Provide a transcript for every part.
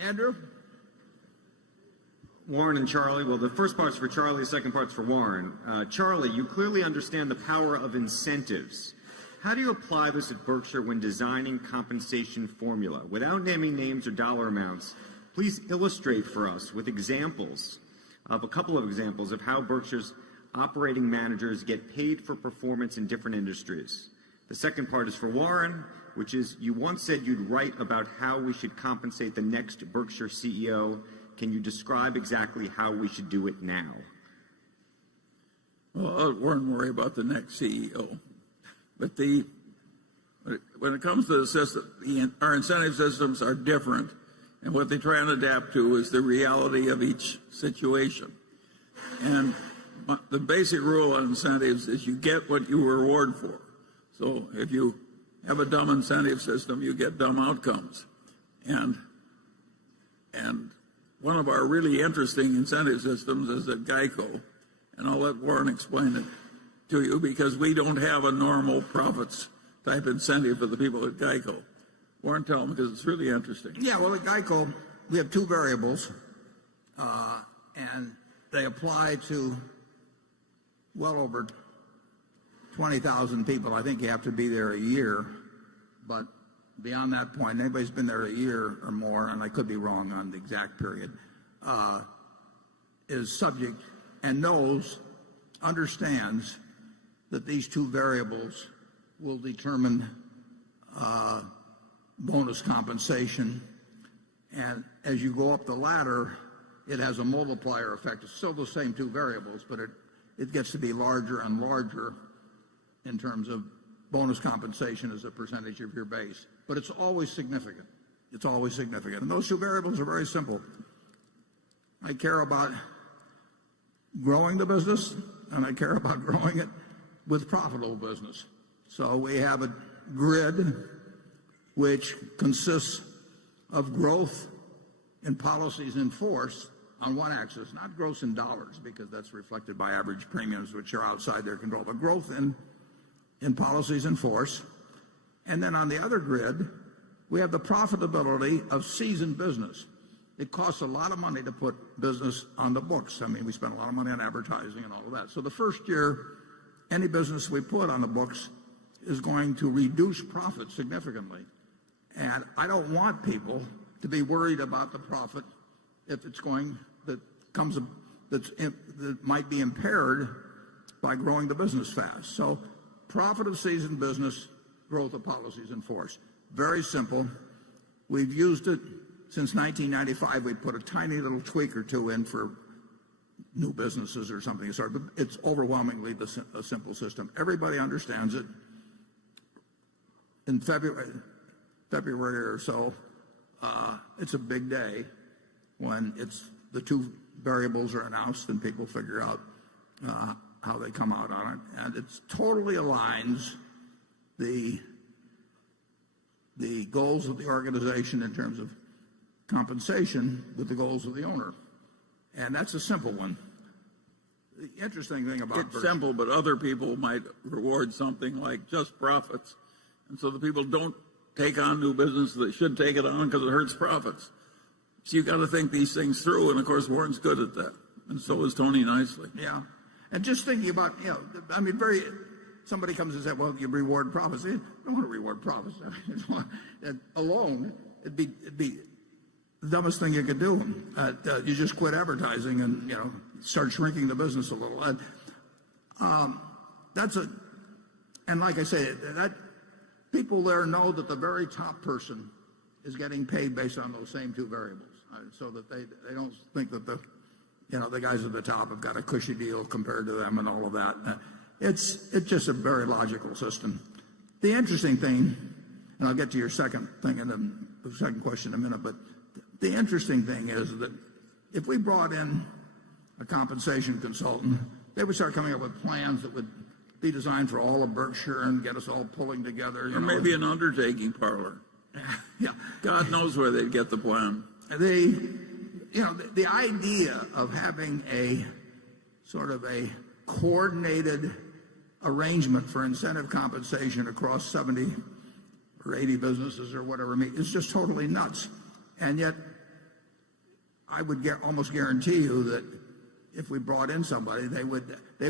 Andrew? Warren and Charlie. Well, the first part's for Charlie, the second part's for Warren. Charlie, you clearly understand the power of incentives. How do you apply this at Berkshire when designing compensation formula? Without naming names or dollar amounts, please illustrate for us with examples of a couple of examples of how Berkshire's operating managers get paid for performance in different industries. The second part is for Warren, which is you once said you'd write about how we should compensate the next Berkshire CEO. Can you describe exactly how we should do it now? Well, I wouldn't worry about the next CEO. But when it comes to the system, our incentive systems are different, and what they try and adapt to is the reality of each situation. And the basic rule on incentives is you get what you reward for. So if you have a dumb incentive system, you get dumb outcomes. And one of our really interesting incentive systems is at Geico, and I'll let Warren explain it to you because we don't have a normal profits type incentive for the people at Geico. Warren, tell them because it's really interesting. Yeah, well, at Geico, we have two variables, and they apply to well over 20,000 people. I think you have to be there a year, but beyond that point, anybody's been there a year or more, and I could be wrong on the exact period, is subject and understands that these two variables will determine bonus compensation. And as you go up the ladder, it has a multiplier effect. It's still the same two variables, but it gets to be larger and larger in terms of bonus compensation as a percentage of your base. But it's always significant. It's always significant. And those two variables are very simple. I care about growing the business, and I care about growing it with profitable business. So we have a grid which consists of growth in policies in force on one axis, not growth in dollars, because that's reflected by average premiums, which are outside their control, but growth in policies in force. And then on the other grid, we have the profitability of seasoned business. It costs a lot of money to put business on the books. I mean, we spend a lot of money on advertising and all of that. So the first year, any business we put on the books is going to reduce profit significantly. And I don't want people to be worried about the profit if it's going that might be impaired by growing the business fast. So profit of seasoned business, growth of policies in force. Very simple. We've used it since 1995. We put a tiny little tweak or two in for new businesses or something. But it's overwhelmingly a simple system. Everybody understands it. In February or so, it's a big day when the two variables are announced and people figure out how they come out on it. And it totally aligns the goals of the organization in terms of compensation with the goals of the owner. And that's a simple one. The interesting thing about it's simple, but other people might reward something like just profits. And so the people don't take on new business. They should take it on because it hurts profits. So you've got to think these things through. And, of course, Warren's good at that. And so is Tony Nicely. Yeah. And just thinking about, somebody comes and says, well, you reward profits. I don't want to reward profits. Alone, it'd be the dumbest thing you could do. You just quit advertising and, start shrinking the business a little. And like I say, people there know that the very top person is getting paid based on those same two variables, so that they don't think that the guys at the top have got a cushy deal compared to them and all of that. It's just a very logical system. The interesting thing, and I'll get to your second thing and then the second question in a minute, but the interesting thing is that if we brought in a compensation consultant, they would start coming up with plans that would be designed for all of Berkshire and get us all pulling together. Or maybe an undertaking parlor. Yeah. God knows where they'd get the plan. The idea of having a sort of a coordinated arrangement for incentive compensation across 70 or 80 businesses or whatever is just totally nuts. And yet I would almost guarantee you that if we brought in somebody, they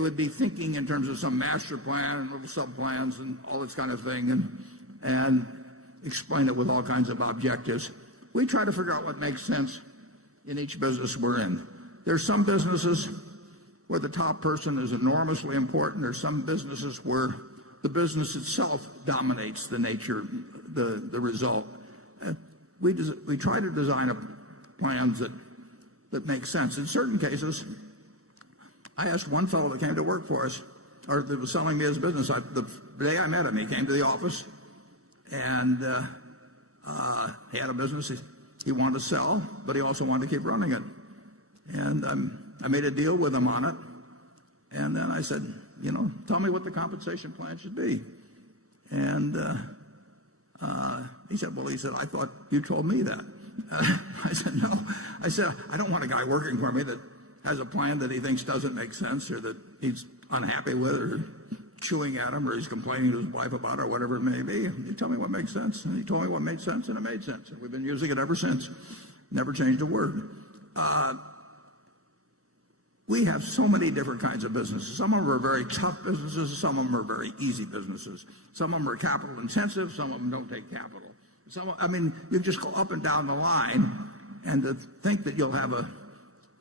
would be thinking in terms of some master plan and little sub-plans and all this kind of thing, and explain it with all kinds of objectives. We try to figure out what makes sense in each business we're in. There's some businesses where the top person is enormously important. There's some businesses where the business itself dominates the nature, the result. We try to design plans that make sense. In certain cases, I asked one fellow that came to work for us, or that was selling me his business. The day I met him, he came to the office, and he had a business he wanted to sell, but he also wanted to keep running it. And I made a deal with him on it, and then I said, tell me what the compensation plan should be. And he said, I thought you told me that. I said, no. I said, I don't want a guy working for me that has a plan that he thinks doesn't make sense, or that he's unhappy with, or chewing at him, or he's complaining to his wife about it, or whatever it may be. You tell me what makes sense. And he told me what made sense, and it made sense. And we've been using it ever since. Never changed a word. We have so many different kinds of businesses. Some of them are very tough businesses. Some of them are very easy businesses. Some of them are capital intensive. Some of them don't take capital. You just go up and down the line, and to think that you'll have a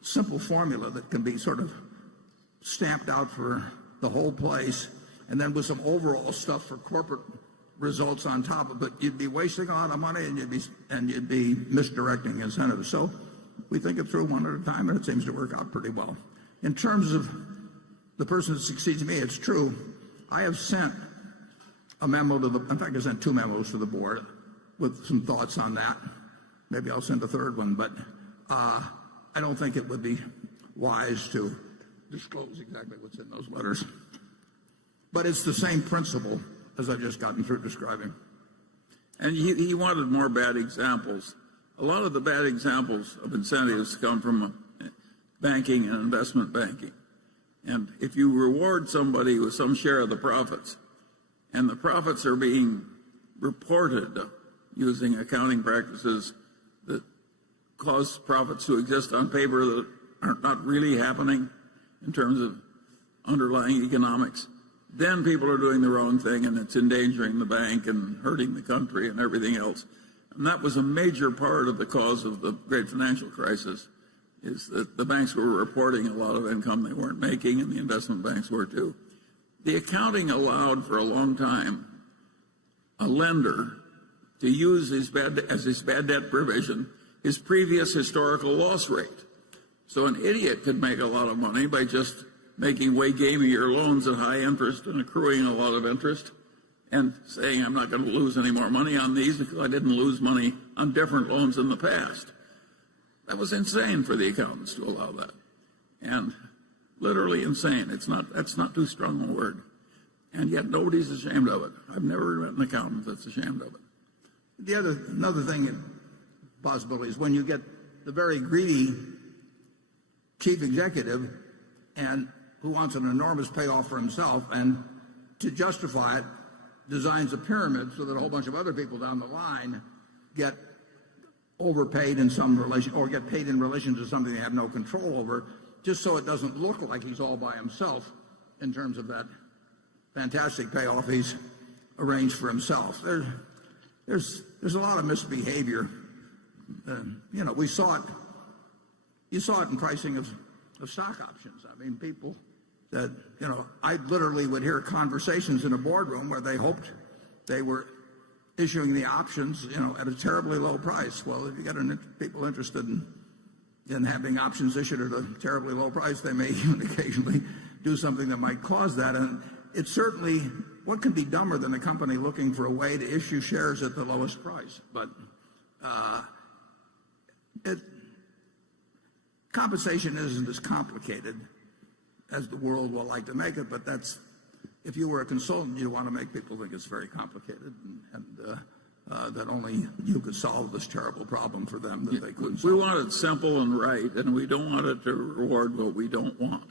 simple formula that can be sort of stamped out for the whole place, and then with some overall stuff for corporate results on top of it, you'd be wasting a lot of money, and you'd be misdirecting incentives. So we think it through one at a time, and it seems to work out pretty well. In terms of the person that succeeds me, it's true. I have sent a memo in fact, I sent 2 memos to the board with some thoughts on that. Maybe I'll send a third one, but I don't think it would be wise to disclose exactly what's in those letters. But it's the same principle as I've just gotten through describing. And he wanted more bad examples. A lot of the bad examples of incentives come from banking and investment banking. And if you reward somebody with some share of the profits, and the profits are being reported using accounting practices that cause profits to exist on paper that are not really happening in terms of underlying economics, then people are doing the wrong thing, and it's endangering the bank and hurting the country and everything else. And that was a major part of the cause of the great financial crisis, is that the banks were reporting a lot of income they weren't making, and the investment banks were too. The accounting allowed for a long time a lender to use his bad debt provision his previous historical loss rate. So an idiot could make a lot of money by just making way gamier loans at high interest and accruing a lot of interest and saying, I'm not going to lose any more money on these because I didn't lose money on different loans in the past. That was insane for the accountants to allow that. And literally insane. That's not too strong a word. And yet nobody's ashamed of it. I've never met an accountant that's ashamed of it. Another thing, possibility, is when you get the very greedy chief executive and who wants an enormous payoff for himself, and to justify it, designs a pyramid so that a whole bunch of other people down the line get overpaid in some relation, or get paid in relation to something they have no control over, just so it doesn't look like he's all by himself in terms of that fantastic payoff he's arranged for himself. There's a lot of misbehavior. We saw it. You saw it in pricing of stock options. I mean, people that, I literally would hear conversations in a boardroom where they hoped they were issuing the options, at a terribly low price. Well, if you get people interested in having options issued at a terribly low price, they may even occasionally do something that might cause that. And it's certainly, what could be dumber than a company looking for a way to issue shares at the lowest price? But compensation isn't as complicated as the world will like to make it, but if you were a consultant, you want to make people think it's very complicated, and that only you could solve this terrible problem for them that they couldn't solve. We want it simple and right, and we don't want it to reward what we don't want.